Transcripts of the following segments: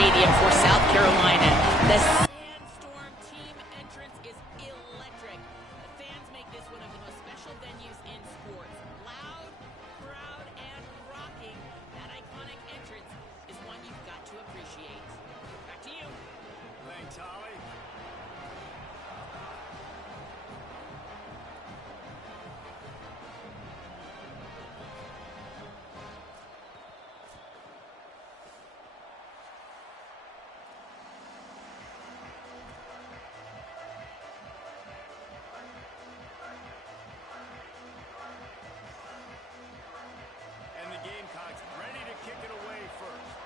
Stadium for South Carolina. The Sandstorm team entrance is electric. The fans make this one of the most special venues in sports. Loud, proud, and rocking. That iconic entrance is one you've got to appreciate. Back to you. Thanks, Holly. And the Gamecocks ready to kick it away first.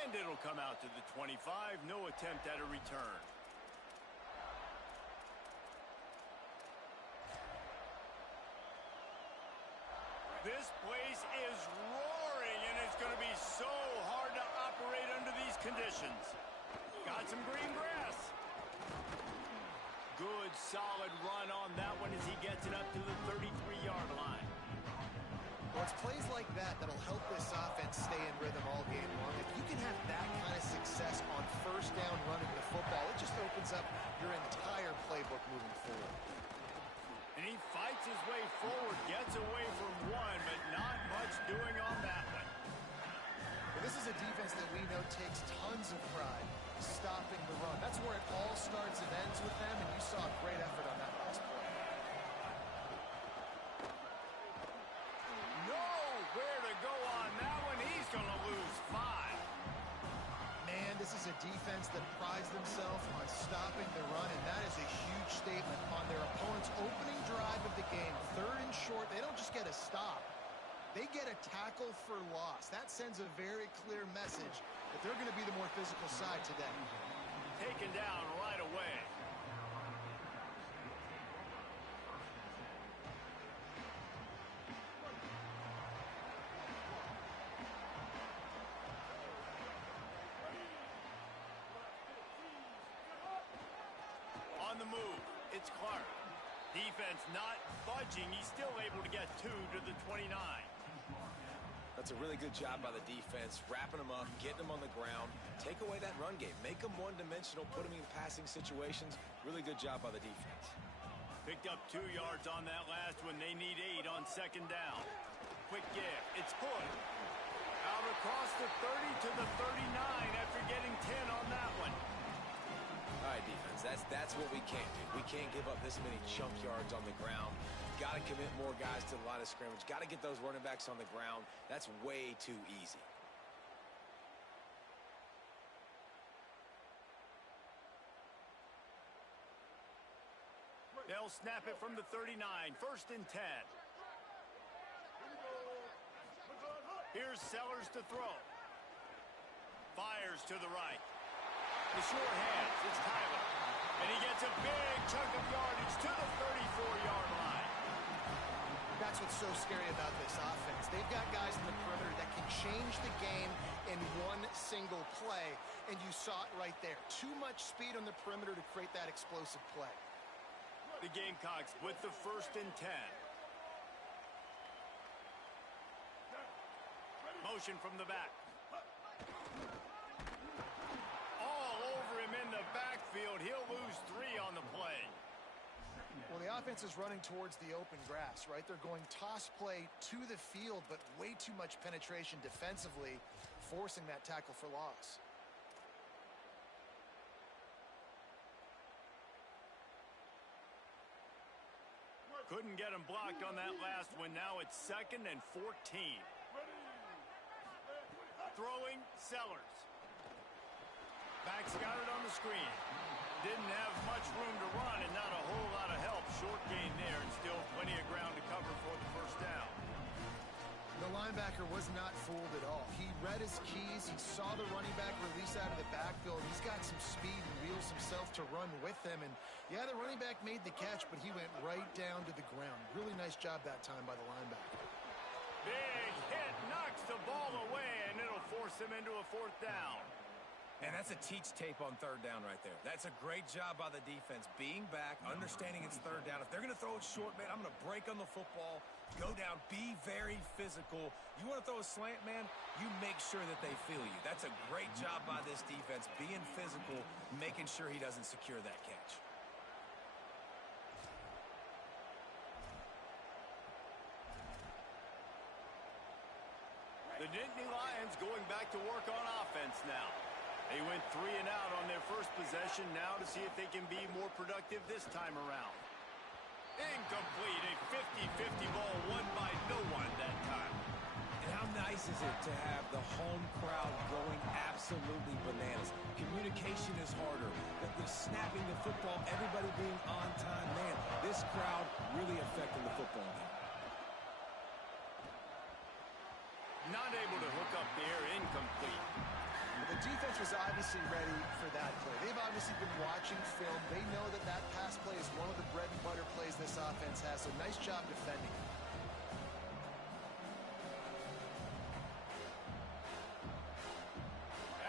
And it'll come out to the 25. No attempt at a return. This place is roaring, and it's going to be so hard to operate under these conditions. Got some green grass. Good, solid run on that one as he gets it up to the 33-yard line. Well, it's plays like that that'll help this offense stay in rhythm all game long. If you can have that kind of success on first down running the football, it just opens up your entire playbook moving forward. And he fights his way forward, gets away from one, but not much doing on that one. Well, this is a defense that we know takes tons of pride stopping the run. That's where it all starts and ends with them, and you saw a great effort on that last play. Nowhere to go on that one. He's going to lose 5. Man, this is a defense that prides themselves on stopping the run, and that is a huge statement on their opponent's opening drive of the game. 3rd and short, they don't just get a stop. They get a tackle for loss. That sends a very clear message that they're going to be the more physical side today. Taken down right away. On the move, it's Clark. Defense not budging. He's still able to get 2 to the 29. That's a really good job by the defense, wrapping them up, getting them on the ground, take away that run game, make them one-dimensional, put them in passing situations. Really good job by the defense. Picked up 2 yards on that last one. They need 8 on 2nd down. Quick give. It's Hood. Out across the 30 to the 39 after getting 10 on that one. All right, defense, that's what we can't do. We can't give up this many chunk yards on the ground. Got to commit more guys to the line of scrimmage. Got to get those running backs on the ground. That's way too easy. They'll snap it from the 39. 1st and 10. Here's Sellers to throw. Fires to the right. The sure hands, it's Tyler. And he gets a big chunk of yardage to the 34-yard line. That's what's so scary about this offense. They've got guys in the perimeter that can change the game in one single play, and you saw it right there. Too much speed on the perimeter to create that explosive play. The Gamecocks with the 1st and 10. Motion from the back. All over him in the backfield. He'll lose 3 on the play. Well, the offense is running towards the open grass, right? They're going toss play to the field, but way too much penetration defensively, forcing that tackle for loss. Couldn't get him blocked on that last one. Now it's 2nd and 14. Throwing, Sellers. Back's got it on the screen. Didn't have much room to run and not a whole lot of help. Short gain there and still plenty of ground to cover for the 1st down. The linebacker was not fooled at all. He read his keys. He saw the running back release out of the backfield. He's got some speed and wheels himself to run with him. And, yeah, the running back made the catch, but he went right down to the ground. Really nice job that time by the linebacker. Big hit, knocks the ball away, and it'll force him into a 4th down. And that's a teach tape on third down right there. That's a great job by the defense, being back, understanding it's third down. If they're going to throw it short, man, I'm going to break on the football, go down, be very physical. You want to throw a slant, man, you make sure that they feel you. That's a great job by this defense, being physical, making sure he doesn't secure that catch. The Nittany Lions going back to work on offense now. They went 3 and out on their first possession, now to see if they can be more productive this time around. Incomplete, a 50-50 ball won by no one that time. And how nice is it to have the home crowd going absolutely bananas? Communication is harder. The snapping the football, everybody being on time. Man, this crowd really affecting the football game. Not able to hook up there, incomplete. The defense was obviously ready for that play. They've obviously been watching film. They know that that pass play is one of the bread and butter plays this offense has, so nice job defending it.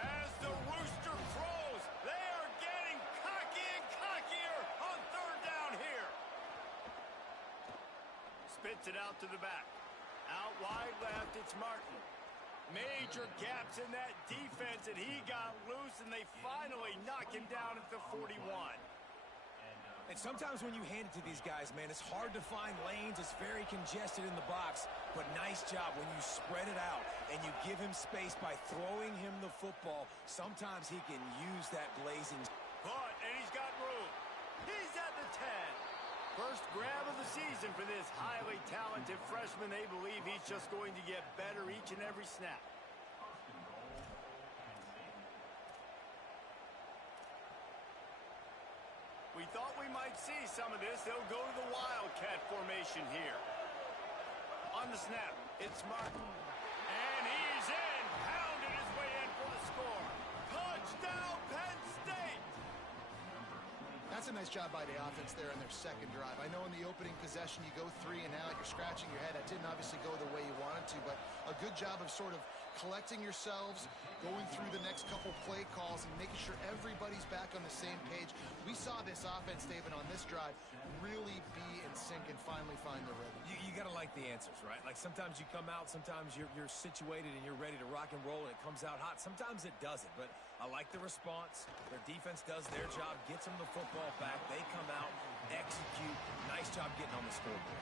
As the rooster crows, they are getting cocky and cockier on third down here. Spits it out to the back. Out wide left, it's Martin. Major gaps in that defense, and he got loose, and they finally knock him down at the 41. And sometimes when you hand it to these guys, man, it's hard to find lanes. It's very congested in the box. But nice job when you spread it out and you give him space by throwing him the football. Sometimes he can use that blazing. But, and he's got room. He's at the 10. First grab of the season for this highly talented freshman. They believe he's just going to get better each and every snap. We thought we might see some of this. They'll go to the Wildcat formation here. On the snap, it's Martin. And he's in. Pounded his way in for the score. Touchdown, Penn State! That's a nice job by the offense there in their second drive. I know in the opening possession you go 3 and out, you're scratching your head. That didn't obviously go the way you wanted to, but a good job of sort of collecting yourselves, going through the next couple play calls and making sure everybody's back on the same page. We saw this offense, David, on this drive really be in sync and finally find the rhythm. You got to like the answers, right? Like sometimes you come out, sometimes you're situated and you're ready to rock and roll and it comes out hot. Sometimes it doesn't, but I like the response. Their defense does their job, gets them the football back. They come out, execute. Nice job getting on the scoreboard.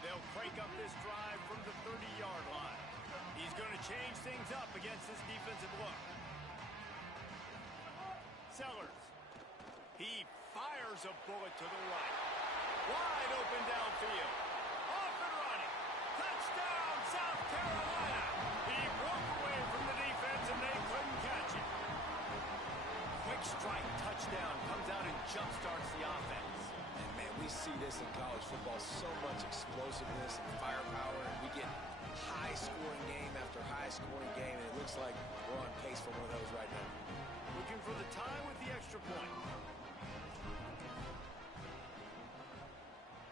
They'll crank up this drive from the 30-yard line. He's going to change things up against this defensive look. Sellers. He fires a bullet to the right. Wide open downfield. Off and running. Touchdown, South Carolina. He broke away from the defense and they couldn't catch him. Quick strike touchdown comes out and jumpstarts the offense. And man, we see this in college football, so much explosiveness and firepower, and we get high-scoring game after high-scoring game, and it looks like we're on pace for one of those right now. Looking for the time with the extra point.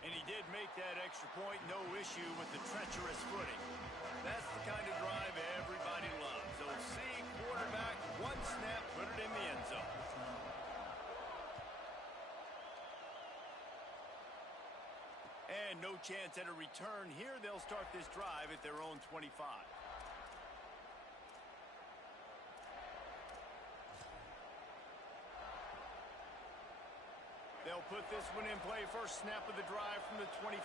And he did make that extra point, no issue with the treacherous footing. That's the kind of drive everybody loves. OC, quarterback, one snap, put it in the end zone. And no chance at a return here. They'll start this drive at their own 25. They'll put this one in play. First snap of the drive from the 25.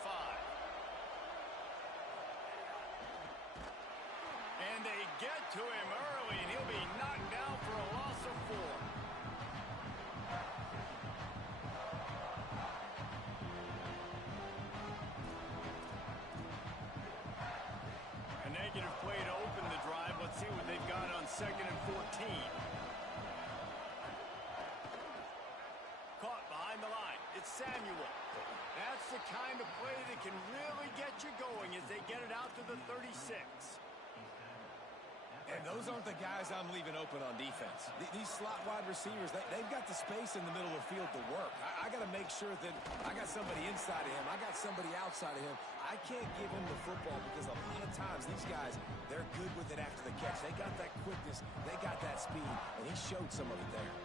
And they get to him early, and he'll be knocked down for a loss of 4. A negative play to open the drive. Let's see what they've got on 2nd and 14. Caught behind the line. It's Samuel. That's the kind of play that can really get you going as they get it out to the 36. And those aren't the guys I'm leaving open on defense. These slot wide receivers, they've got the space in the middle of the field to work. I got to make sure that I got somebody inside of him. I got somebody outside of him. I can't give him the football because a lot of times these guys, they're good with it after the catch. They got that quickness. They got that speed, and he showed some of it there.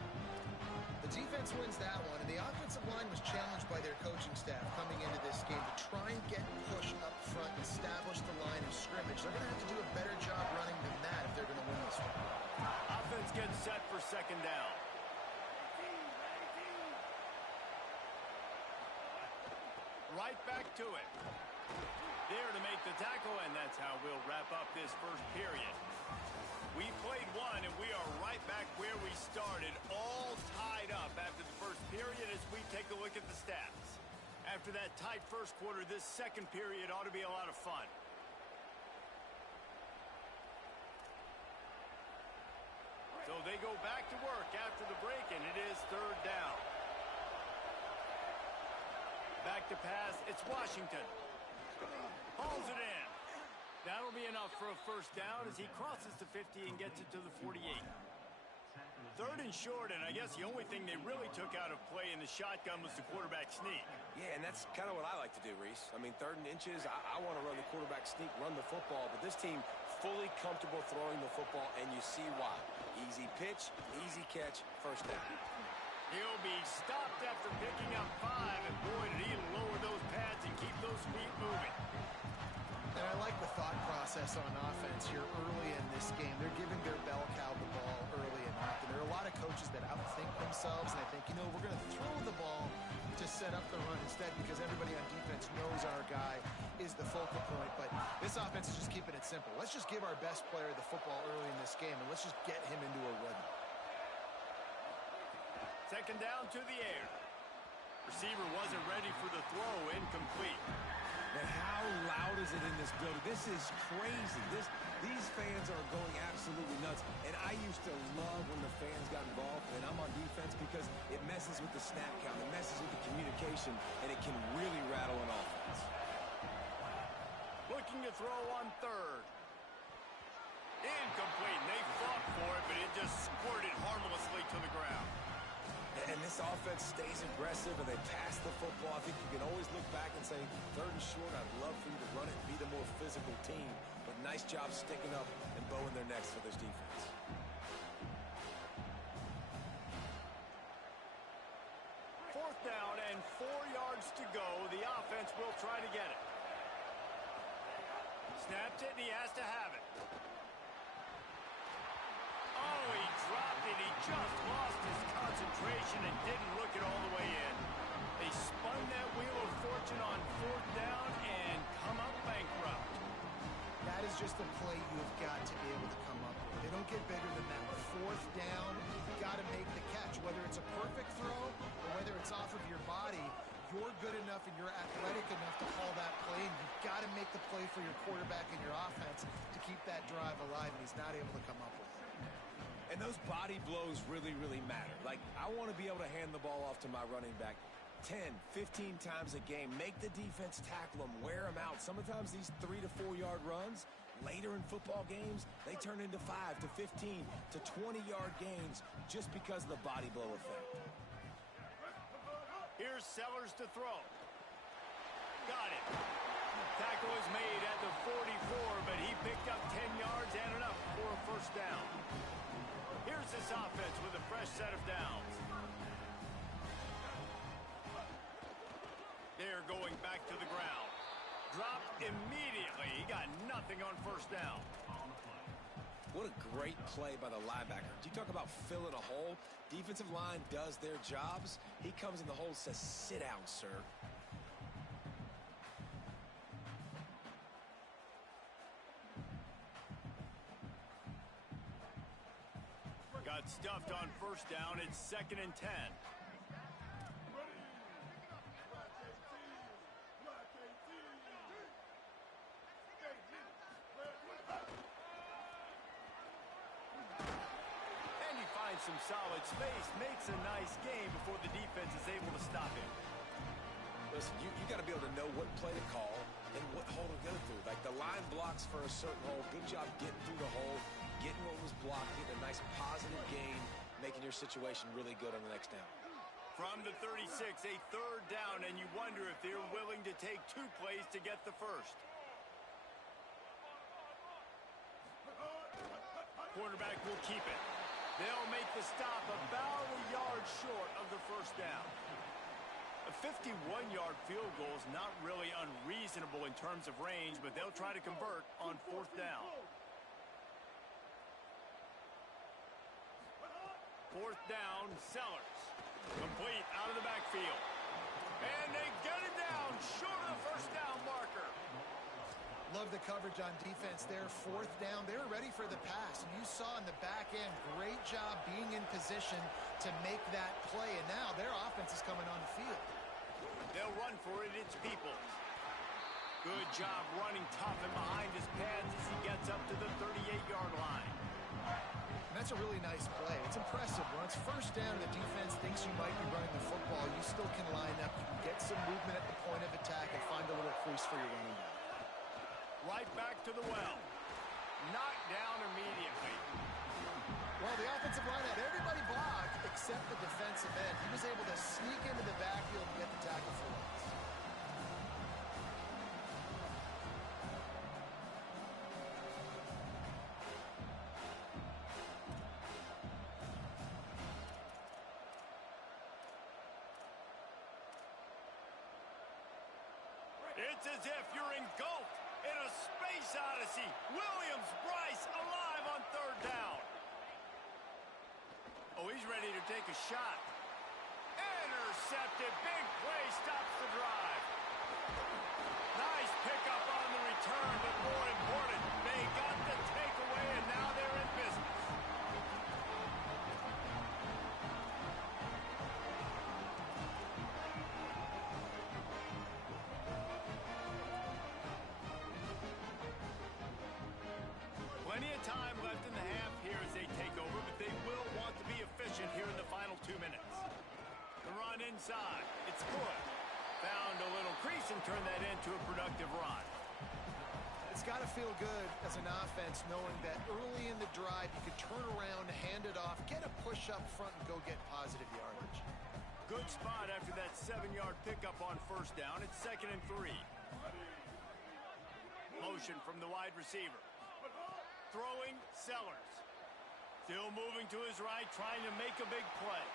The defense wins that one, and the offensive line was challenged by their coaching staff coming into this game to try and get push up front and establish the line of scrimmage. They're going to have to do a better job running than that if they're going to win this one. Offense gets set for second down. Right back to it. There to make the tackle, and that's how we'll wrap up this first period. We played one, and we are right back where we started, all tied up after the first period as we take a look at the stats. After that tight first quarter, this second period ought to be a lot of fun. So they go back to work after the break, and it is third down. Back to pass, it's Washington. Hauls it in. That'll be enough for a first down as he crosses the 50 and gets it to the 48. Third and short, and I guess the only thing they really took out of play in the shotgun was the quarterback sneak. Yeah, and that's kind of what I like to do, Reese. I mean, third and inches, I want to run the quarterback sneak, run the football, but this team fully comfortable throwing the football, and you see why. Easy pitch, easy catch, first down. He'll be stopped after picking up 5, and boy, did he lower those pads and keep those feet moving. And I like the thought process on offense here early in this game. They're giving their bell cow the ball early and often. There are a lot of coaches that outthink themselves, and I think, we're going to throw the ball to set up the run instead because everybody on defense knows our guy is the focal point. But this offense is just keeping it simple. Let's just give our best player the football early in this game, and let's just get him into a rhythm. Second down to the air. Receiver wasn't ready for the throw, incomplete. Man, how loud is it in this building? This is crazy. These fans are going absolutely nuts. And I used to love when the fans got involved, and I'm on defense because it messes with the snap count, it messes with the communication, and it can really rattle an offense. Looking to throw on third. Incomplete. They fought for it, but it just squirted harmlessly to the ground. And this offense stays aggressive, and they pass the football. I think you can always look back and say, third and short, I'd love for you to run it and be the more physical team. But nice job sticking up and bowing their necks for this defense. Fourth down and 4 yards to go. The offense will try to get it. Snapped it, and he has to have it. Oh, he dropped it. He just lost his concentration and didn't look it all the way in. They spun that wheel of fortune on fourth down and come up bankrupt. That is just a play you've got to be able to come up with. They don't get bigger than that. Fourth down, you've got to make the catch. Whether it's a perfect throw or whether it's off of your body, you're good enough and you're athletic enough to haul that play, and you've got to make the play for your quarterback and your offense to keep that drive alive, and he's not able to come up with it. And those body blows really, really matter. Like, I want to be able to hand the ball off to my running back 10, 15 times a game. Make the defense tackle them, wear them out. Sometimes these 3 to 4 yard runs, later in football games, they turn into 5 to 15 to 20 yard gains just because of the body blow effect. Here's Sellers to throw. Got it. Tackle is made at the 44, but he picked up 10 yards and enough for a first down. Here's this offense with a fresh set of downs. They're going back to the ground. Dropped immediately. He got nothing on first down. What a great play by the linebacker. You talk about filling a hole. Defensive line does their jobs. He comes in the hole and says, sit down, sir. Got stuffed on first down. It's 2nd and 10. And he finds some solid space, makes a nice game before the defense is able to stop him. Listen, you got to be able to know what play to call and what hole to go through. Like, the line blocks for a certain hole. Good job getting through the hole. getting what was blocked, getting a nice positive gain, making your situation really good on the next down. From the 36, a third down, and you wonder if they're willing to take 2 plays to get the first. Quarterback will keep it. They'll make the stop about a yard short of the first down. A 51-yard field goal is not really unreasonable in terms of range, but they'll try to convert on 4th down. 4th down, Sellers. Complete out of the backfield. And they get it down short of the first down marker. Love the coverage on defense there. 4th down. They were ready for the pass. And you saw in the back end, great job being in position to make that play. And now their offense is coming on the field. They'll run for it. It's Peoples. Good job running tough and behind his pads as he gets up to the 38-yard line. And that's a really nice play. It's impressive. When it's first down and the defense thinks you might be running the football, you still can line up. You can get some movement at the point of attack and find a little crease for your running back. Right back to the well. Knocked down immediately. Well, the offensive line had everybody blocked except the defensive end. He was able to sneak into the backfield and get the tackle for once. It's as if you're engulfed in a space odyssey. Williams-Brice alive on 3rd down. Oh, he's ready to take a shot. Intercepted. Big play stops the drive. Nice pickup on the return, but more important, they got the takeaway, and now they're in business. Plenty of time left in the half here as they take over, but they will want to be efficient here in the final 2 minutes. The run inside. It's good. Found a little crease and turned that into a productive run. It's got to feel good as an offense knowing that early in the drive you could turn around, hand it off, get a push up front, and go get positive yardage. Good spot after that 7-yard pickup on 1st down. It's 2nd and 3. Motion from the wide receiver. Throwing, Sellers. Still moving to his right, trying to make a big play.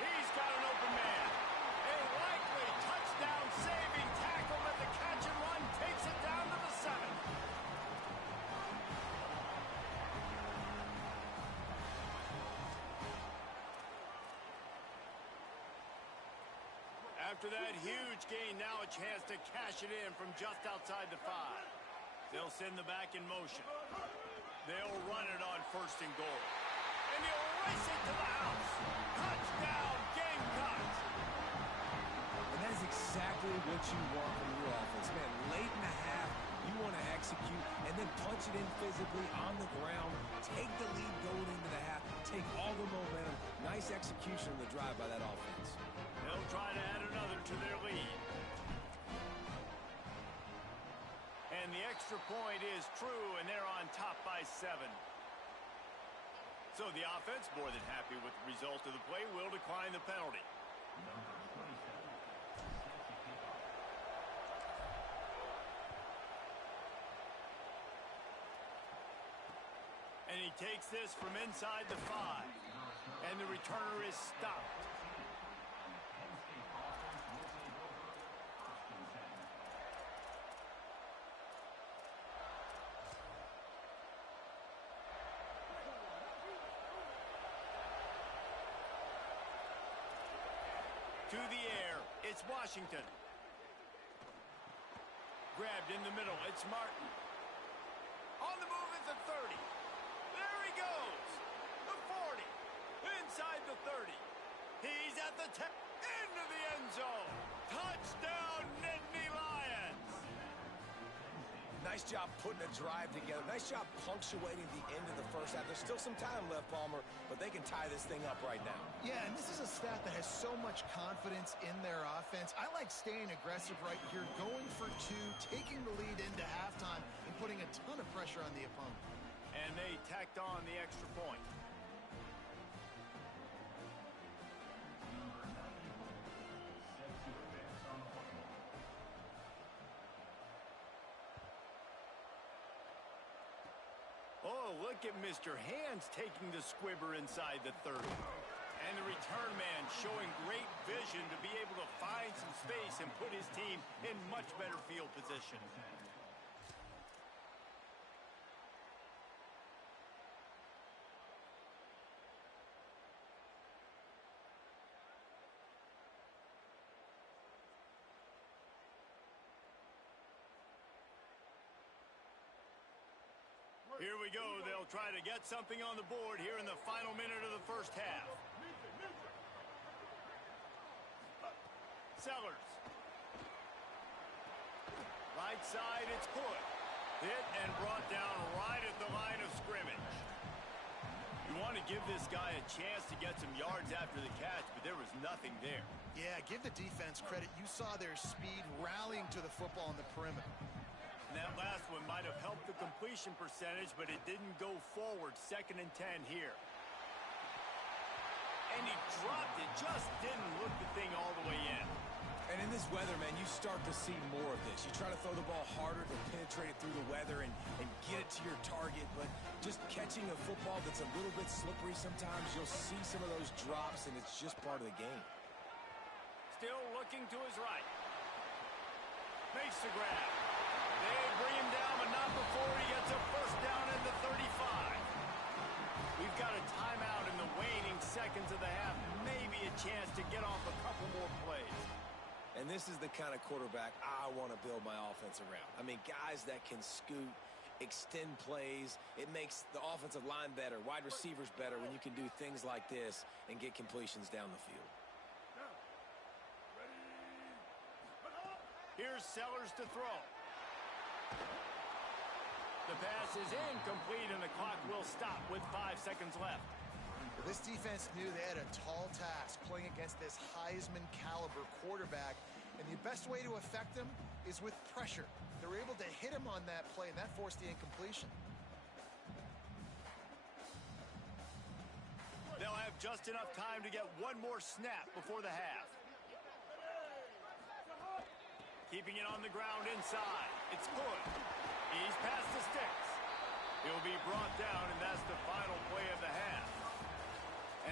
He's got an open man. A likely touchdown-saving tackle, but the catch and run takes it down to the 7. After that huge gain, now a chance to cash it in from just outside the 5. They'll send the back in motion. They'll run it on 1st and goal. And he'll race it to the house. Touchdown, Gamecocks. And that is exactly what you want from your offense, man. Late in the half, you want to execute and then punch it in physically on the ground, take the lead going into the half, take all the momentum. Nice execution of the drive by that offense. They'll try to add another to their lead. And the extra point is true, and they're on top by 7. So the offense, more than happy with the result of the play, will decline the penalty. And he takes this from inside the 5. And the returner is stopped. To the air, it's Washington. Grabbed in the middle, it's Martin. On the move is the 30. There he goes. The 40. Inside the 30. He's at the 10. Into the end zone. Touchdown, Nittany Lions. Nice job putting a drive together. Nice job punctuating the end of the first half. There's still some time left, Palmer, but they can tie this thing up right now. Yeah, and this is a stat that has so much confidence in their offense. I like staying aggressive right here, going for 2, taking the lead into halftime, and putting a ton of pressure on the opponent. And they tacked on the extra point. Oh, look at Mr. Hands taking the squibber inside the 30. And the return man showing great vision to be able to find some space and put his team in much better field position. Here we go. They'll try to get something on the board here in the final minute of the first half. Sellers. Right side, it's Cook. Hit and brought down right at the line of scrimmage. You want to give this guy a chance to get some yards after the catch, but there was nothing there. Yeah, give the defense credit. You saw their speed rallying to the football on the perimeter. And that last one might have helped the completion percentage, but it didn't go forward. 2nd and 10 here. And he dropped it. Just didn't look the thing all the way in. And in this weather, man, you start to see more of this. You try to throw the ball harder to penetrate it through the weather and get it to your target, but just catching a football that's a little bit slippery sometimes, you'll see some of those drops, and it's just part of the game. Still looking to his right. Makes the grab. They bring him down, but not before he gets a first down at the 35. We've got a timeout in the waning seconds of the half. Maybe a chance to get off a couple more plays. And this is the kind of quarterback I want to build my offense around. I mean, guys that can scoot, extend plays. It makes the offensive line better, wide receivers better when you can do things like this and get completions down the field. Here's Sellers to throw. The pass is incomplete, and the clock will stop with 5 seconds left. Well, this defense knew they had a tall task playing against this Heisman-caliber quarterback, and the best way to affect him is with pressure. They were able to hit him on that play, and that forced the incompletion. They'll have just enough time to get one more snap before the half. Keeping it on the ground inside. It's good. He's past the sticks. He'll be brought down, and that's the final play of the half.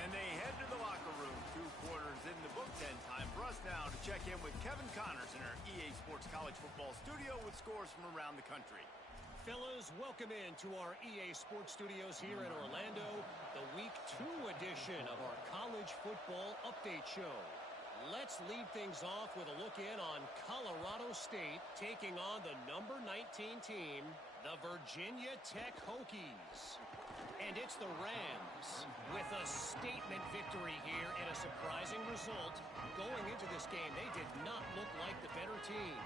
And they head to the locker room. 2 quarters in the book, 10 time for us now to check in with Kevin Connors in our EA Sports College Football studio with scores from around the country. Fellas, welcome in to our EA Sports Studios here in Orlando, the Week 2 edition of our College Football Update Show. Let's lead things off with a look in on Colorado State taking on the number 19 team, the Virginia Tech Hokies. And it's the Rams with a statement victory here and a surprising result. Going into this game, they did not look like the better team.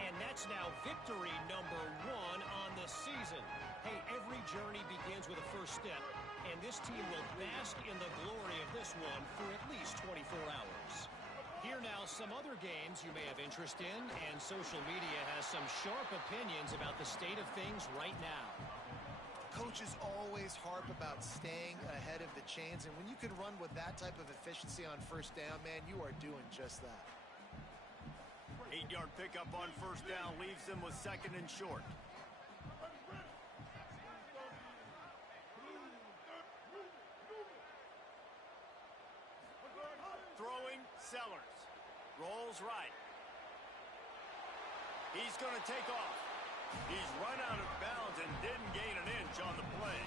And that's now victory number 1 on the season. Hey, every journey begins with a first step, and this team will bask in the glory of this one for at least 24 hours. Here now, some other games you may have interest in, and social media has some sharp opinions about the state of things right now. Coaches always harp about staying ahead of the chains, and when you can run with that type of efficiency on first down, man, you are doing just that. 8-yard pickup on first down leaves them with 2nd and short. Throwing, Sellers. Rolls right. He's going to take off. He's run out of bounds and didn't gain an inch on the play.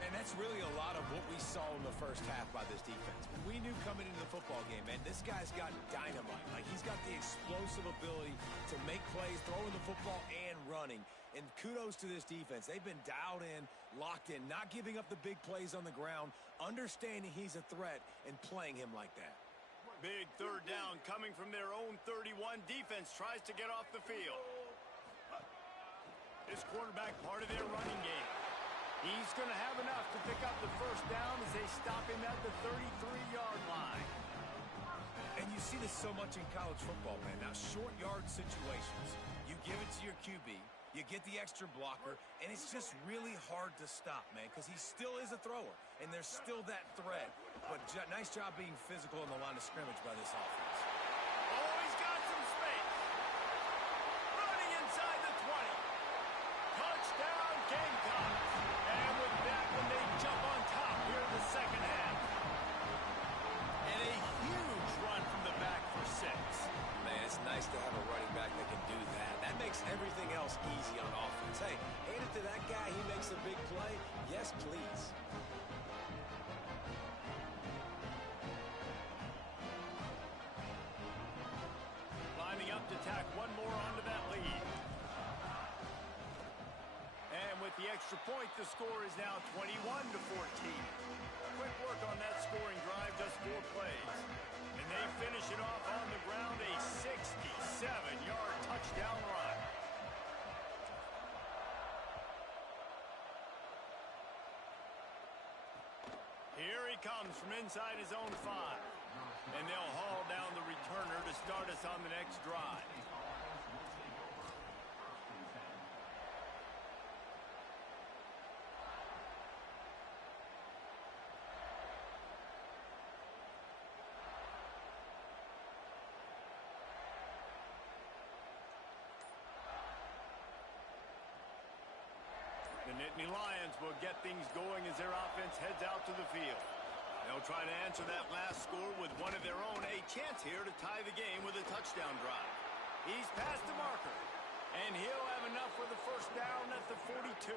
And that's really a lot of what we saw in the first half by this defense. We knew coming into the football game, man, this guy's got dynamite. Like, he's got the explosive ability to make plays, throwing the football and running. And kudos to this defense. They've been dialed in, locked in, not giving up the big plays on the ground, understanding he's a threat, and playing him like that. Big 3rd down coming from their own 31. Defense tries to get off the field. This quarterback part of their running game. He's going to have enough to pick up the first down as they stop him at the 33-yard line. And you see this so much in college football, man. Now, short yard situations, you give it to your QB. You get the extra blocker, and it's just really hard to stop, man, because he still is a thrower, and there's still that threat. But nice job being physical on the line of scrimmage by this offense. Oh, he's got some space. Running inside the 20. Touchdown, Gamecocks. And with that one, they jump on top here in the second half. And a huge run from the back for 6. Man, it's nice to have a running back that can do that. That makes everything else easy on offense. Hey, hand it to that guy. He makes a big play. Yes, please. Lining up to tack one more onto that lead. And with the extra point, the score is now 21-14. Quick work on that scoring drive, just 4 plays. And they finish it off on the ground, a 67-yard touchdown run. Here he comes from inside his own 5. And they'll haul down the returner to start us on the next drive. The Nittany Lions will get things going as their offense heads out to the field. They'll try to answer that last score with one of their own. A chance here to tie the game with a touchdown drive. He's past the marker, and he'll have enough for the first down at the 42.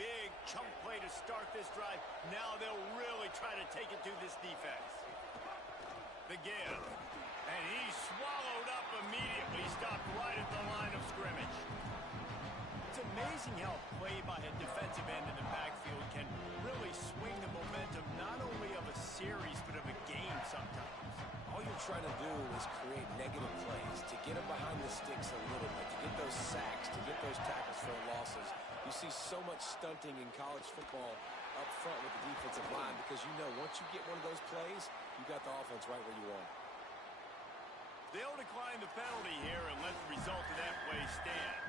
Big chunk play to start this drive. Now they'll really try to take it to this defense. The give. And he swallowed up immediately, stopped right at the line of scrimmage. It's amazing how play by a defensive end in the backfield can really swing the momentum not only of a series but of a game sometimes. All you're trying to do is create negative plays, to get them behind the sticks a little bit, to get those sacks, to get those tackles for losses. You see so much stunting in college football up front with the defensive line because you know once you get one of those plays, you got the offense right where you want it. They'll decline the penalty here and let the result of that play stand.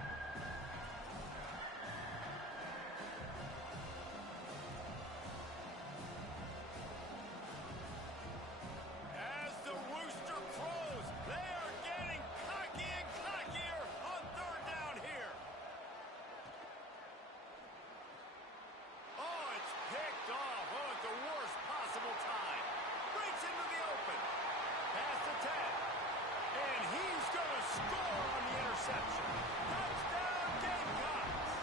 As the rooster crows, they are getting cocky and cockier on third down here. Oh, it's picked off. Oh, at the worst possible time. Breaks into the open. Pass the 10. And he's going to score on the interception. Touchdown, Gamecocks.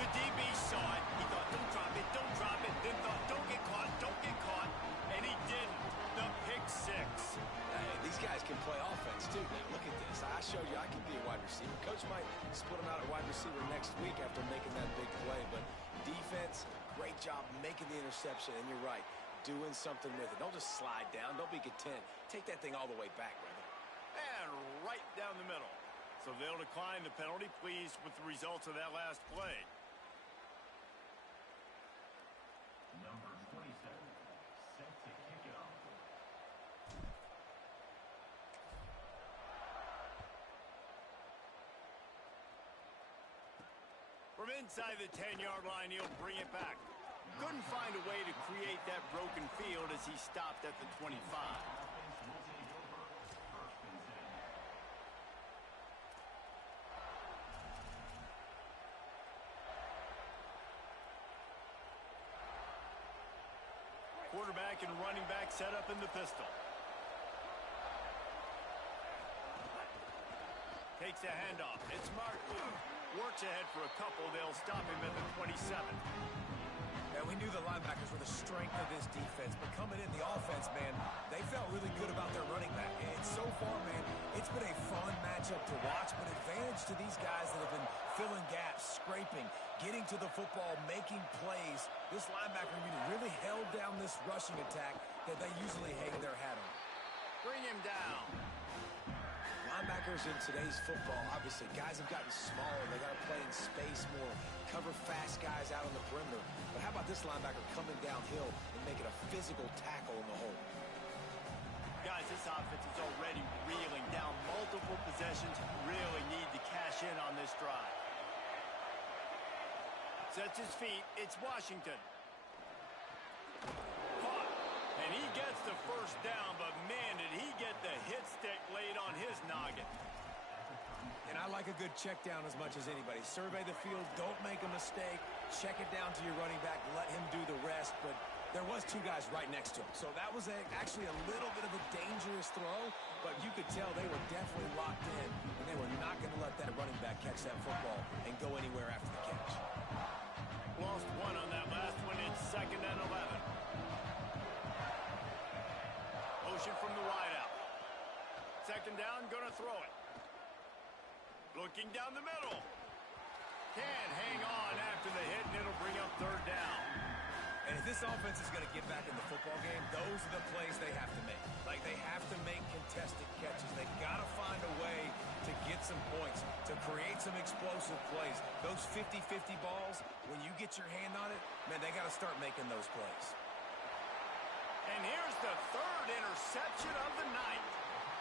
The DB saw it. He thought, don't drop it, don't drop it. Then thought, don't get caught, don't get caught. And he didn't. The pick 6. Hey, these guys can play offense, too. Now, look at this. I showed you I can be a wide receiver. Coach might split him out at wide receiver next week after making that big play. But defense, great job making the interception. And you're right, doing something with it. Don't just slide down. Don't be content. Take that thing all the way back, brother. And right down the middle. So they'll decline the penalty. Pleased with the results of that last play. Number 27, set to kick it off. From inside the 10-yard line, he'll bring it back. Couldn't find a way to create that broken field as he stopped at the 25. Quarterback and running back set up in the pistol. Takes a handoff. It's Martin. Works ahead for a couple. They'll stop him at the 27. And we knew the linebackers were the strength of this defense, but coming in the offense, man, they felt really good about their running back. And so far, man, it's been a fun matchup to watch, but advantage to these guys that have been filling gaps, scraping, getting to the football, making plays. This linebacker really held down this rushing attack that they usually hang their hat on. Bring him down. Linebackers in today's football, obviously, guys have gotten smaller. They got to play in space more, cover fast guys out on the perimeter. But how about this linebacker coming downhill and making a physical tackle in the hole? Guys, this offense is already reeling down multiple possessions. Really need to cash in on this drive. Sets his feet. It's Washington. Caught. And he gets the first down, but man, did he get the hit stick laid on his noggin. And I like a good check down as much as anybody. Survey the field. Don't make a mistake. Check it down to your running back. Let him do the rest. But there was two guys right next to him. So that was actually a little bit of a dangerous throw, but you could tell they were definitely locked in, and they were not going to let that running back catch that football and go anywhere after the catch. Lost one on that last one. It's 2nd and 11. Motion from the wideout. 2nd down, gonna throw it. Looking down the middle. Can't hang on after the hit, and it'll bring up 3rd down. And if this offense is going to get back in the football game, those are the plays they have to make. Like, they have to make contested catches. They've got to find a way to get some points, to create some explosive plays. Those 50-50 balls, when you get your hand on it, man, they got to start making those plays. And here's the 3rd interception of the night.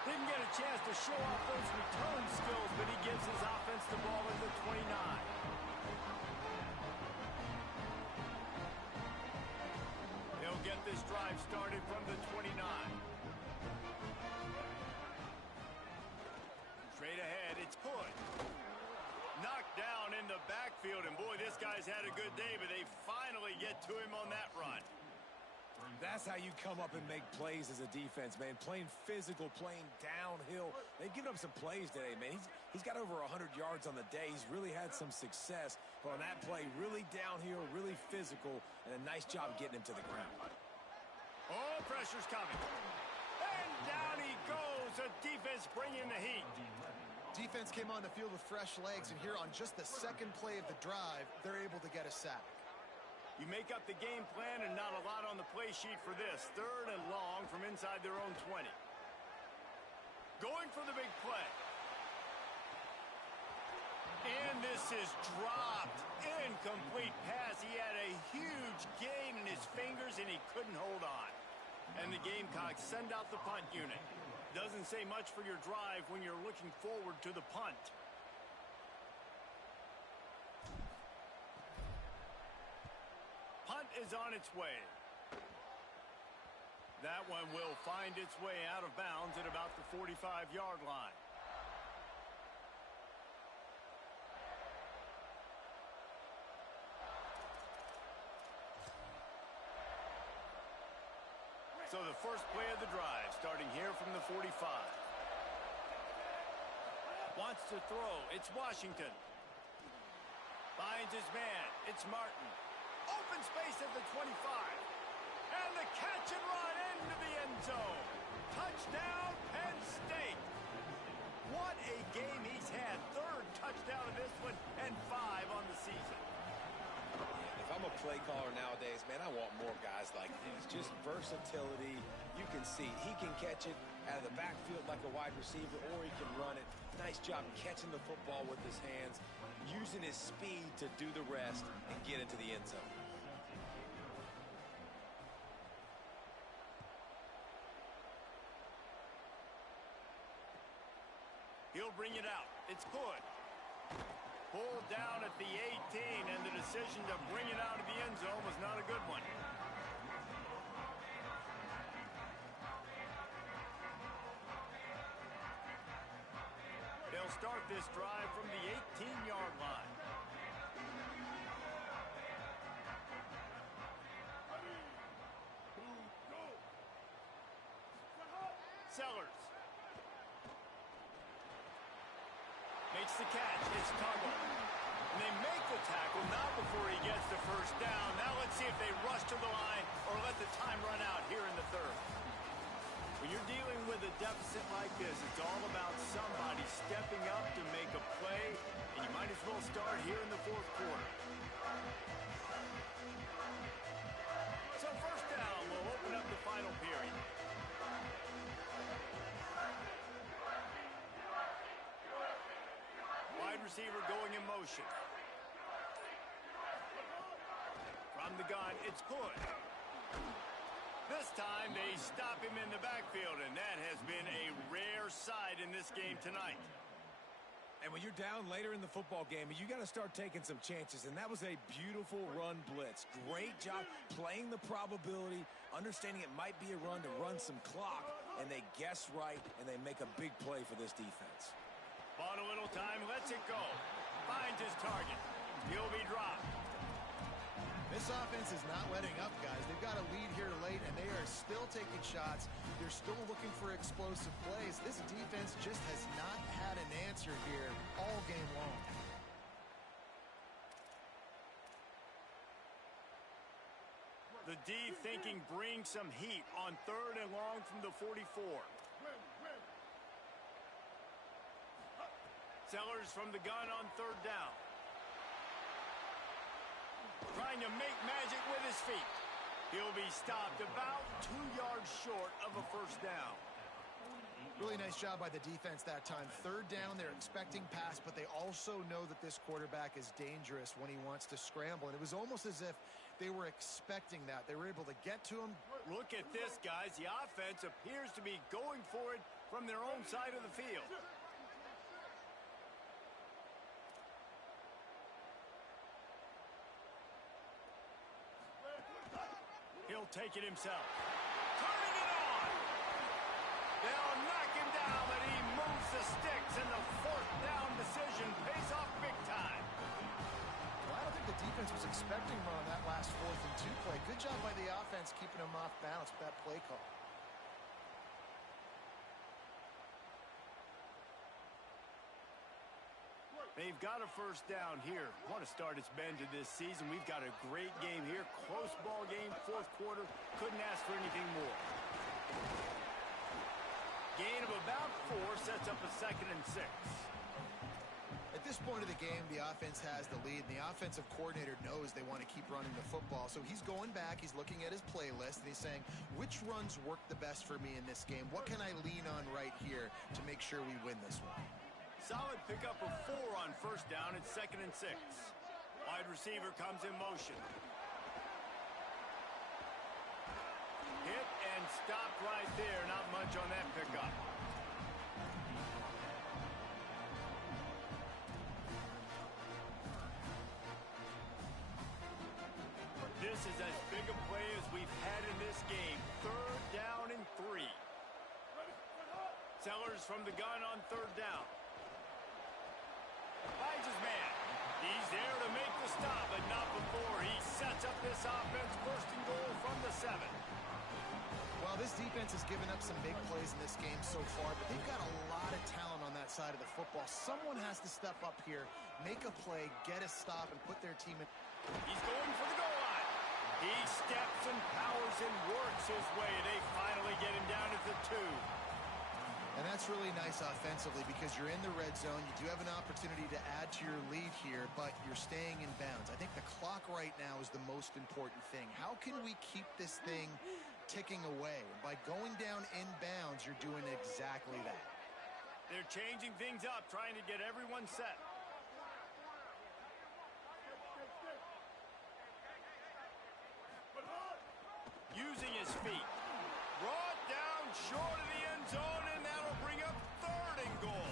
Didn't get a chance to show off those return skills, but he gives his offense the ball at the 29. They'll get this drive started from the 29. Straight ahead, it's Hood. Knocked down in the backfield, and boy, this guy's had a good day, but they finally get to him on that run. That's how you come up and make plays as a defense, man. Playing physical, playing downhill. They've given up some plays today, man. He's got over 100 yards on the day. He's really had some success. But on that play, really downhill, really physical, and a nice job getting him to the ground. Oh, pressure's coming. And down he goes. The defense bringing the heat. Defense came on the field with fresh legs, and here on just the 2nd play of the drive, they're able to get a sack. You make up the game plan and not a lot on the play sheet for this. 3rd and long from inside their own 20. Going for the big play. And this is dropped. Incomplete pass. He had a huge gain in his fingers and he couldn't hold on. And the Gamecocks send out the punt unit. Doesn't say much for your drive when you're looking forward to the punt. Punt is on its way. That one will find its way out of bounds at about the 45-yard line. So the first play of the drive starting here from the 45. Wants to throw. It's Washington. Finds his man. It's Martin. Open space at the 25. And the catch and run into the end zone. Touchdown, Penn State. What a game he's had. 3rd touchdown of this one and 5 on the season. If I'm a play caller nowadays, man, I want more guys like these. Just versatility. You can see he can catch it out of the backfield like a wide receiver, or he can run it. Nice job catching the football with his hands, using his speed to do the rest and get into the end zone. He'll bring it out. It's Hood. Pulled down at the 18, and the decision to bring it out of the end zone was not a good one. They'll start this drive from the 18-yard line. Sellers. Makes the catch. It's Tuggle. And they make the tackle, not before he gets the first down. Now let's see if they rush to the line or let the time run out here in the 3rd. When you're dealing with a deficit like this, it's all about somebody stepping up to make a play, and you might as well start here in the 4th quarter. So first down will open up the final period. Wide receiver going in motion. From the gun, it's good. This time they stop him in the backfield, and that has been a rare sight in this game tonight. And when you're down later in the football game, you got to start taking some chances, and that was a beautiful run blitz. Great job playing the probability, understanding it might be a run to run some clock, and they guess right, and they make a big play for this defense. Bought a little time, lets it go. Finds his target. He'll be dropped. This offense is not letting up, guys. They've got a lead here late, and they are still taking shots. They're still looking for explosive plays. This defense just has not had an answer here all game long. The D thinking bring some heat on 3rd and long from the 44. Sellers from the gun on 3rd down. Trying to make magic with his feet. He'll be stopped about 2 yards short of a first down. Really nice job by the defense that time. 3rd down, they're expecting pass, but they also know that this quarterback is dangerous when he wants to scramble. And it was almost as if they were expecting that. They were able to get to him. Look at this, guys. The offense appears to be going for it from their own side of the field. He'll take it himself. Turning it on! They'll knock him down, but he moves the sticks, and the 4th down decision pays off big time. Well, I don't think the defense was expecting him on that last 4th and 2 play. Good job by the offense keeping him off balance with that play call. They've got a first down here. Want to start its bend to this season. We've got a great game here. Close ball game, 4th quarter. Couldn't ask for anything more. Gain of about 4 sets up a 2nd and 6. At this point of the game, the offense has the lead, and the offensive coordinator knows they want to keep running the football. So he's going back, he's looking at his playlist, and he's saying, which runs work the best for me in this game? What can I lean on right here to make sure we win this one? Solid pickup of 4 on first down. It's 2nd and 6. Wide receiver comes in motion. Hit and stopped right there. Not much on that pickup. This is as big a play as we've had in this game. 3rd down and 3. Sellers from the gun on 3rd down. Finds his man. He's there to make the stop, but not before he sets up this offense. 1st and goal from the 7. Well, this defense has given up some big plays in this game so far, but they've got a lot of talent on that side of the football. Someone has to step up here, make a play, get a stop, and put their team in. He's going for the goal line. He steps and powers and works his way. They finally get him down at the 2. And that's really nice offensively because you're in the red zone. You do have an opportunity to add to your lead here, but you're staying in bounds. I think the clock right now is the most important thing. How can we keep this thing ticking away? By going down in bounds, you're doing exactly that. They're changing things up, trying to get everyone set. Using his feet. Brought down short of the end zone, and that'll bring up 3rd and goal.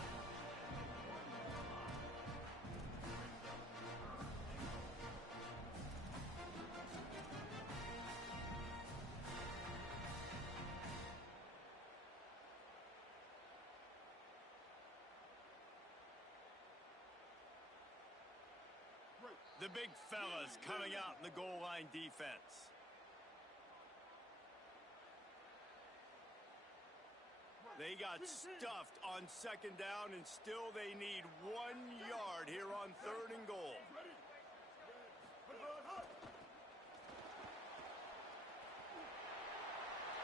The big fellas coming out in the goal line defense. They got stuffed on 2nd down, and still they need 1 yard here on 3rd and goal.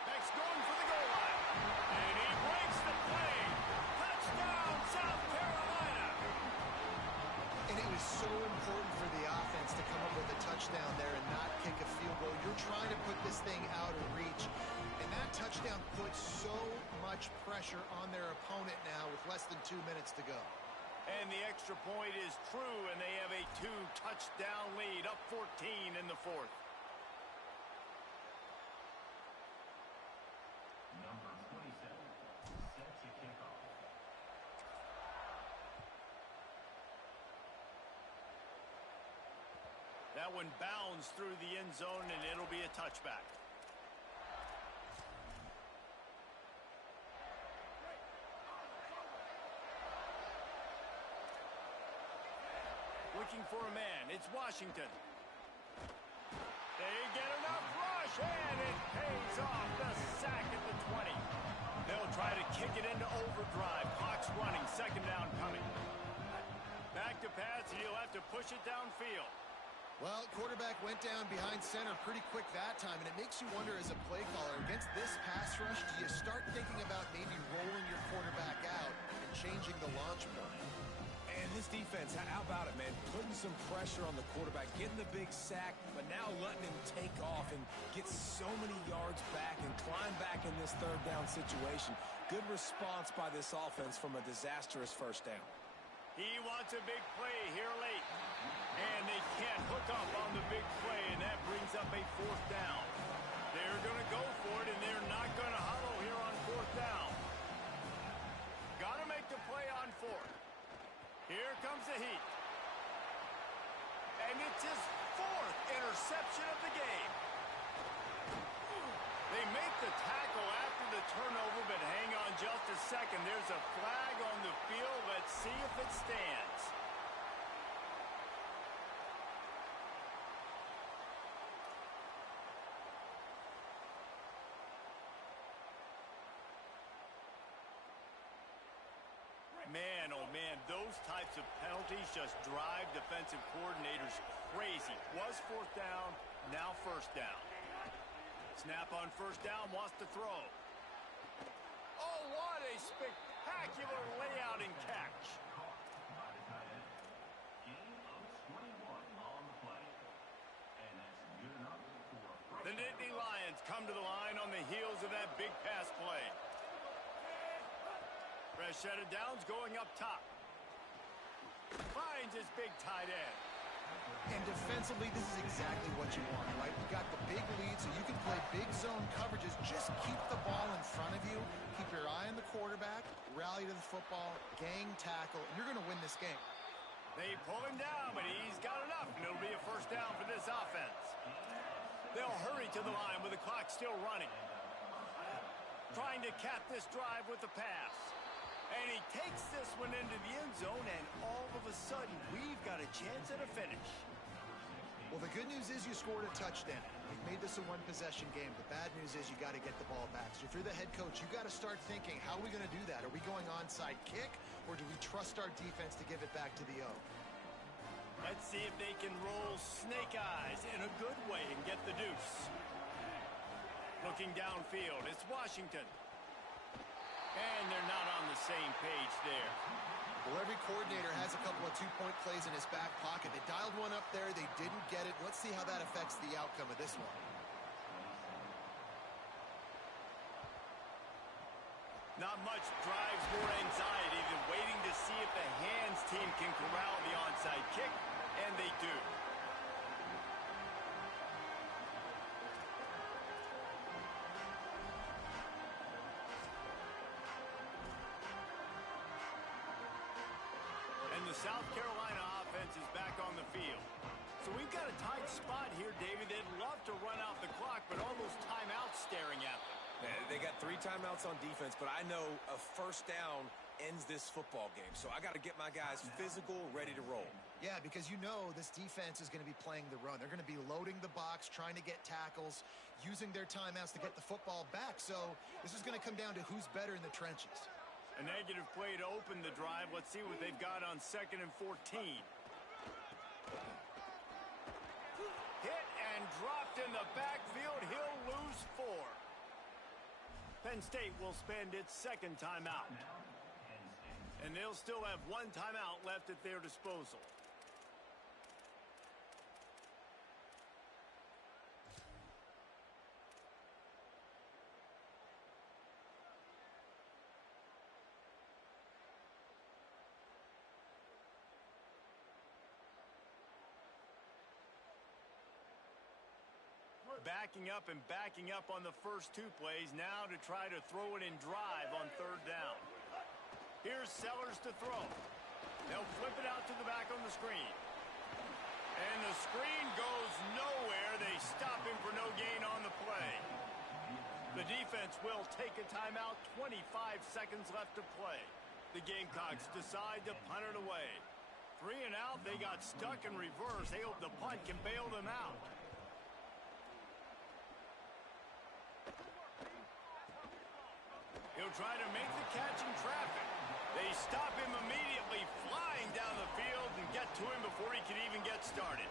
Beck's going for the goal line, and he breaks the play. Touchdown, South Carolina. And it was so important for the offense to come up with a touchdown there and not kick a field goal. You're trying to put this thing out of reach. And that touchdown puts so much pressure on their opponent now with less than 2 minutes to go. And the extra point is true, and they have a 2-touchdown lead, up 14 in the fourth. Number 27, set to kick off. That one bounds through the end zone, and it'll be a touchback. Looking for a man. It's Washington. They get enough rush, and it pays off. The sack at the 20. They'll try to kick it into overdrive. Clock's running. Second down coming. Back to pass, and he'll have to push it downfield. Well, quarterback went down behind center pretty quick that time, and it makes you wonder as a play caller, against this pass rush, do you start thinking about maybe rolling your quarterback out and changing the launch point? And this defense, how about it, man? Putting some pressure on the quarterback, getting the big sack, but now letting him take off and get so many yards back and climb back in this third down situation. Good response by this offense from a disastrous first down. He wants a big play here late. And they can't hook up on the big play, and that brings up a fourth down. They're going to go for it, and they're not going to huddle here on fourth down. Got to make the play on fourth. Here comes the heat. And it's his fourth interception of the game. They make the tackle after the turnover, but hang on just a second. There's a flag on the field. Let's see if it stands. Man, oh man, those types of penalties just drive defensive coordinators crazy. Was fourth down, now first down. Snap on first down, wants to throw. Oh, what a spectacular layout and catch. Caught by the tight end. Gain of 21 on the play. And that's good enough for a first The Nittany Lions come to the line on the heels of that big pass play. Fresh set of downs going up top. Finds his big tight end. And defensively, this is exactly what you want, right? You got the big lead, so you can play big zone coverages. Just keep the ball in front of you. Keep your eye on the quarterback. Rally to the football. Gang tackle. And you're going to win this game. They pull him down, but he's got enough, and it'll be a first down for this offense. They'll hurry to the line with the clock still running. Trying to cap this drive with the pass. And he takes this one into the end zone, and all of a sudden, we've got a chance at a finish. Well, the good news is you scored a touchdown. You've made this a one-possession game. The bad news is you got to get the ball back. So if you're the head coach, you got to start thinking, how are we going to do that? Are we going onside kick, or do we trust our defense to give it back to the O? Let's see if they can roll snake eyes in a good way and get the deuce. Looking downfield, it's Washington. And they're not on the same page there. Well, every coordinator has a couple of two-point plays in his back pocket. They dialed one up there. They didn't get it. Let's see how that affects the outcome of this one. Not much drives more anxiety than waiting to see if the hands team can corral the onside kick, and they do. South Carolina offense is back on the field. So we've got a tight spot here, David. They'd love to run out the clock, but all those timeouts staring at them. They got 3 timeouts on defense, but I know a first down ends this football game. So I got to get my guys physical, ready to roll. Yeah, because you know this defense is going to be playing the run. They're going to be loading the box, trying to get tackles, using their timeouts to get the football back. So this is going to come down to who's better in the trenches. A negative play to open the drive. Let's see what they've got on 2nd and 14. Hit and dropped in the backfield. He'll lose 4. Penn State will spend its second timeout. And they'll still have 1 timeout left at their disposal. Backing up on the first 2 plays now to try to throw it in drive on 3rd down. Here's Sellers to throw. They'll flip it out to the back on the screen. And the screen goes nowhere. They stop him for no gain on the play. The defense will take a timeout. 25 seconds left to play. The Gamecocks decide to punt it away. 3 and out. They got stuck in reverse. They hope the punt can bail them out. He'll try to make the catch in traffic. They stop him immediately, flying down the field and get to him before he can even get started.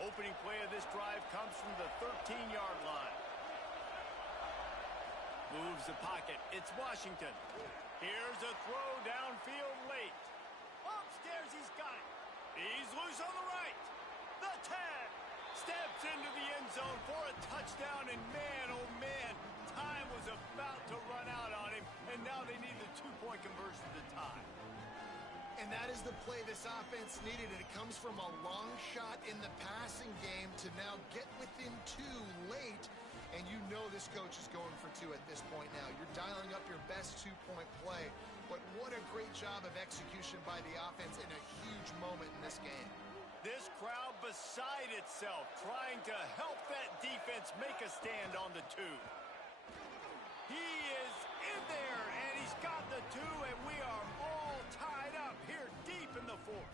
Opening play of this drive comes from the 13-yard line. Moves the pocket. It's Washington. Here's a throw downfield late. Upstairs, he's got it. He's loose on the right. The 10. Steps into the end zone for a touchdown, and man, oh man, time was about to run out on him, and now they need the 2-point conversion to tie. And that is the play this offense needed, and it comes from a long shot in the passing game to now get within 2 late, and you know this coach is going for 2 at this point now. You're dialing up your best 2-point play, but what a great job of execution by the offense in a huge moment in this game. This crowd beside itself, trying to help that defense make a stand on the 2. He is in there, and he's got the 2, and we are all tied up here deep in the 4th.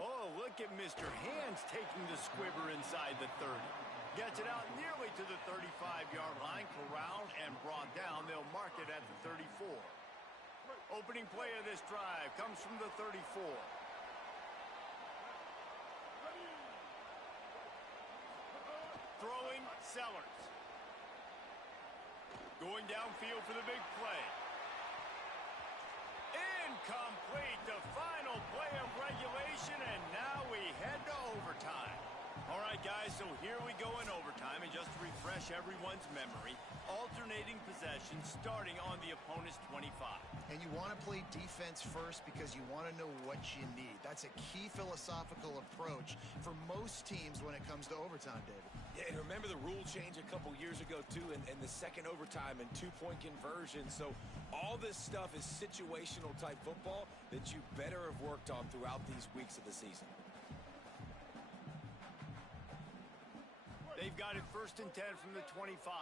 Oh, look at Mr. Hands taking the squibber inside the 30. Gets it out nearly to the 35-yard line, corralled and brought down. They'll mark it at the 34. Opening play of this drive comes from the 34. Throwing, Sellers. Going downfield for the big play. Incomplete, the final play of regulation, and now we head to overtime. All right, guys, so here we go in overtime, and just to refresh everyone's memory, alternating possession starting on the opponent's 25. And you want to play defense first because you want to know what you need. That's a key philosophical approach for most teams when it comes to overtime, David. Yeah, and remember the rule change a couple years ago, too, and the second overtime and 2-point conversion. So all this stuff is situational type football that you better have worked on throughout these weeks of the season. They've got it 1st and 10 from the 25.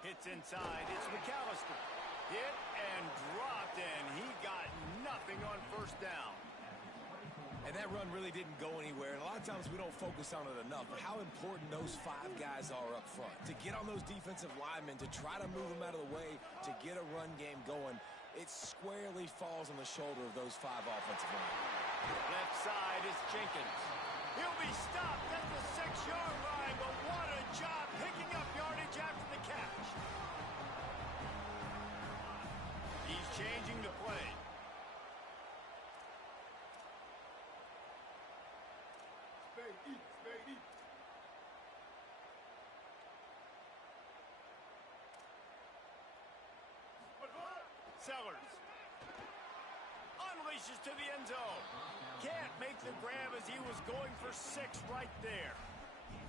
Hits inside. It's McAllister. Hit and dropped, and he got nothing on 1st down. And that run really didn't go anywhere. And a lot of times we don't focus on it enough. But how important those 5 guys are up front. To get on those defensive linemen, to try to move them out of the way, to get a run game going, it squarely falls on the shoulder of those 5 offensive linemen. Left side is Jenkins. He'll be stopped at the 6-yard line, but what a job picking up yardage after the catch. He's changing the play. Sellers unleashes to the end zone. Can't make the grab as he was going for 6 right there.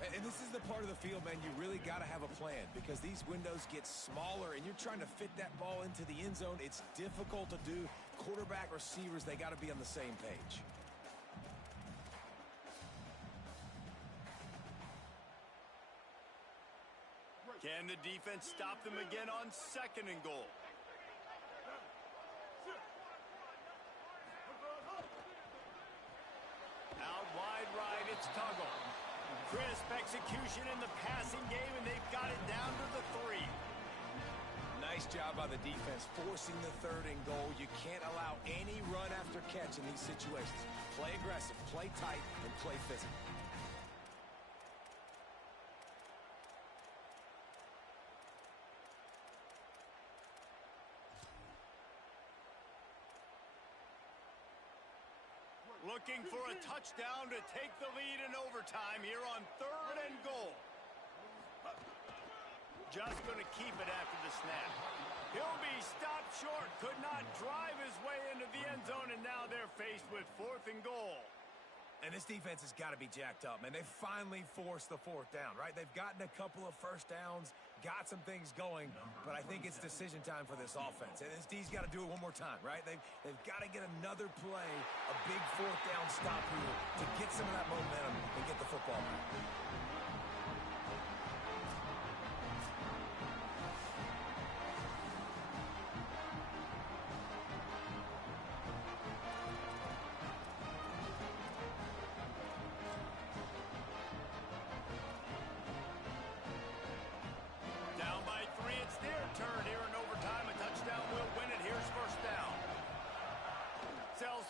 And this is the part of the field, man, you really got to have a plan because these windows get smaller and you're trying to fit that ball into the end zone. It's difficult to do. Quarterback, receivers, they got to be on the same page. Can the defense stop them again on 2nd and goal? Out wide right, it's Tuggle. Crisp execution in the passing game, and they've got it down to the 3. Nice job by the defense, forcing the 3rd and goal. You can't allow any run after catch in these situations. Play aggressive, play tight, and play physical. Looking for a touchdown to take the lead in overtime here on 3rd and goal. Just going to keep it after the snap. He'll be stopped short. Could not drive his way into the end zone, and now they're faced with 4th and goal. And this defense has got to be jacked up, man. They finally forced the 4th down, right? They've gotten a couple of first downs, got some things going, but I think it's decision time for this offense. And this D's got to do it one more time, right? They've got to get another play, a big 4th down stop here to get some of that momentum and get the football back.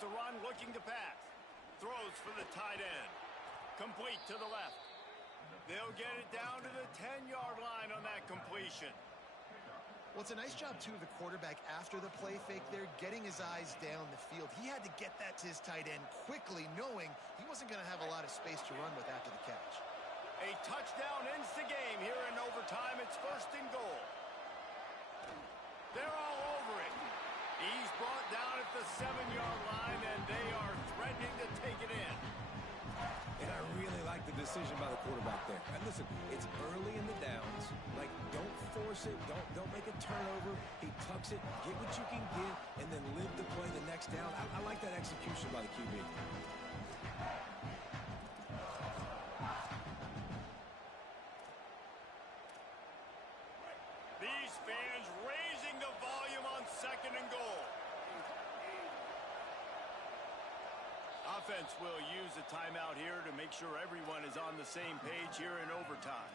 To run, looking to pass. Throws for the tight end. Complete to the left. They'll get it down to the 10-yard line on that completion. Well, it's a nice job, too, of the quarterback after the play fake there, getting his eyes down the field. He had to get that to his tight end quickly, knowing he wasn't going to have a lot of space to run with after the catch. A touchdown ends the game here in overtime. It's 1st and goal. They're all over it. He's brought down at the 7-yard line, and they are threatening to take it in. And I really like the decision by the quarterback there. And listen, it's early in the downs. Like, don't force it. Don't make a turnover. He tucks it, get what you can get, and then live to play the next down. I like that execution by the QB. These fans raising the volume on 2nd and goal. Offense will use a timeout here to make sure everyone is on the same page here in overtime.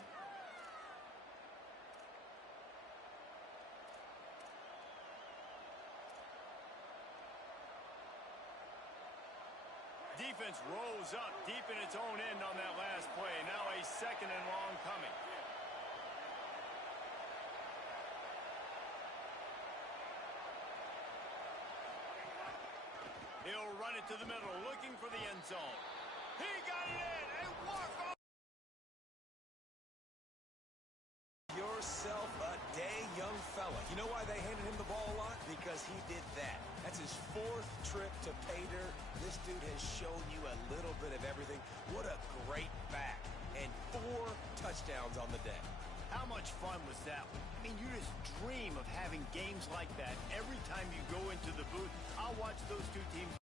Defense rolls up deep in its own end on that last play. Now a 2nd and long coming. He'll run it to the middle, looking for the end zone. He got it in! A walk-off! Yourself a day, young fella. You know why they handed him the ball a lot? Because he did that. That's his 4th trip to pay dirt. This dude has shown you a little bit of everything. What a great back. And 4 touchdowns on the day. How much fun was that one? I mean, you just dream of having games like that every time you go into the booth. I'll watch those two teams